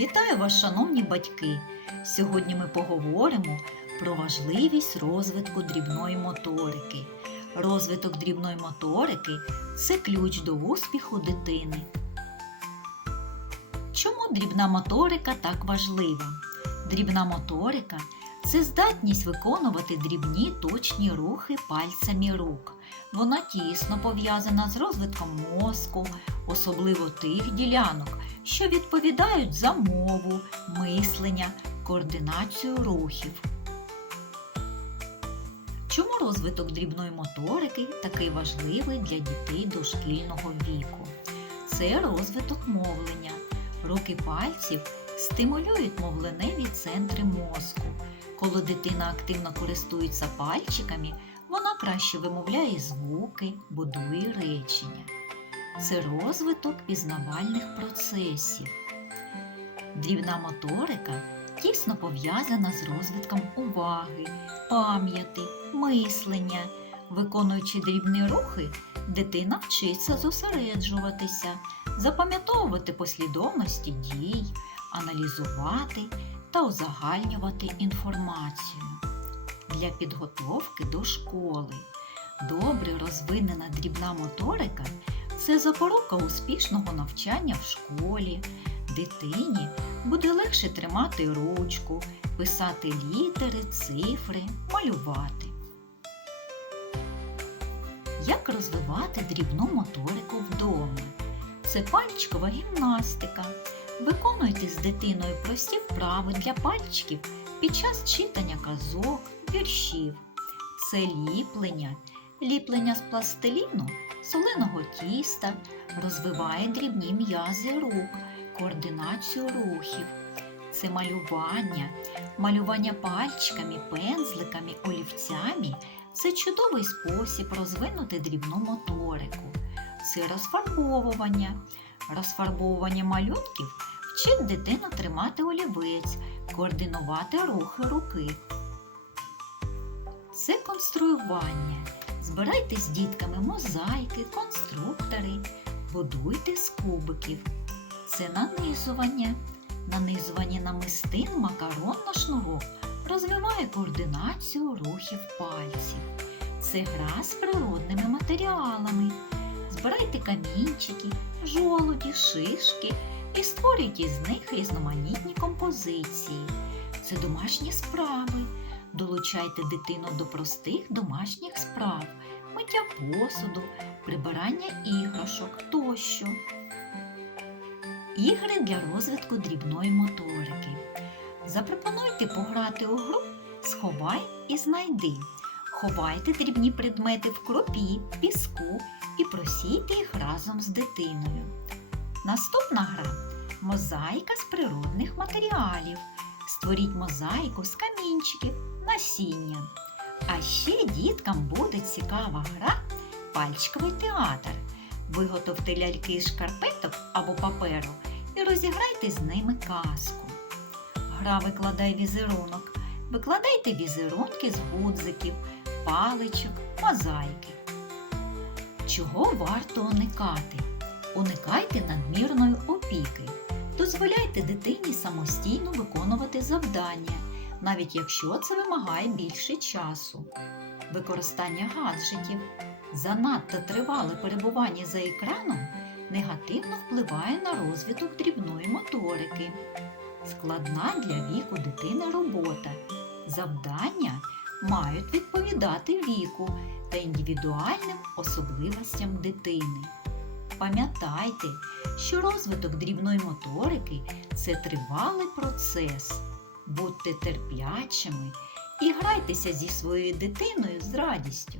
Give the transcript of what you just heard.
Вітаю вас, шановні батьки! Сьогодні ми поговоримо про важливість розвитку дрібної моторики. Розвиток дрібної моторики це ключ до успіху дитини. Чому дрібна моторика так важлива? Дрібна моторика це здатність виконувати дрібні точні рухи пальцями рук. Вона тісно пов'язана з розвитком мозку, особливо тих ділянок, що відповідають за мову, мислення, координацію рухів. Чому розвиток дрібної моторики такий важливий для дітей дошкільного віку? Це розвиток мовлення. Руки пальців стимулюють мовленеві центри мозку. Коли дитина активно користується пальчиками, вона краще вимовляє звуки, будує речення. Це розвиток пізнавальних процесів. Дрібна моторика тісно пов'язана з розвитком уваги, пам'яті, мислення. Виконуючи дрібні рухи, дитина вчиться зосереджуватися, запам'ятовувати послідовності дій, аналізувати та узагальнювати інформацію. Для підготовки до школи добре розвинена дрібна моторика це запорука успішного навчання в школі. Дитині буде легше тримати ручку, писати літери, цифри, малювати. Як розвивати дрібну моторику вдома? Це пальчикова гімнастика. Виконуйте з дитиною прості вправи для пальчиків під час читання казок, віршів. Це ліплення. Ліплення з пластиліну, соленого тіста, розвиває дрібні м'язи рук, координацію рухів. Це малювання. Малювання пальчиками, пензликами, олівцями це чудовий спосіб розвинути дрібну моторику. Це розфарбовування. Розфарбовування малюнків вчить дитину тримати олівець, координувати рухи руки. Це конструювання. Збирайте з дітками мозаїки, конструктори, будуйте з кубиків. Це нанизування. Нанизування намистин макарон на шнурок розвиває координацію рухів пальців. Це гра з природними матеріалами. Збирайте камінчики, жолуді, шишки і створюйте з них різноманітні композиції. Це домашні справи. Долучайте дитину до простих домашніх справ, миття посуду, прибирання іграшок тощо. Ігри для розвитку дрібної моторики. Запропонуйте пограти у гру Сховай і знайди. Ховайте дрібні предмети в кропі, піску і просійте їх разом з дитиною. Наступна гра мозаїка з природних матеріалів. Створіть мозаїку з камінчиків, насіння. А ще діткам буде цікава гра пальчиковий театр. Виготовте ляльки з шкарпеток або паперу і розіграйте з ними казку. Гра викладай візерунок. Викладайте візерунки з гудзиків, паличок, мозаїки. Чого варто уникати? Уникайте надмірної опіки. Дозволяйте дитині самостійно виконувати завдання, навіть якщо це вимагає більше часу. Використання гаджетів. Занадто тривале перебування за екраном негативно впливає на розвиток дрібної моторики. Складна для віку дитини робота. Завдання мають відповідати віку та індивідуальним особливостям дитини. Пам'ятайте, що розвиток дрібної моторики це тривалий процес. Будьте терплячими і грайтеся зі своєю дитиною з радістю.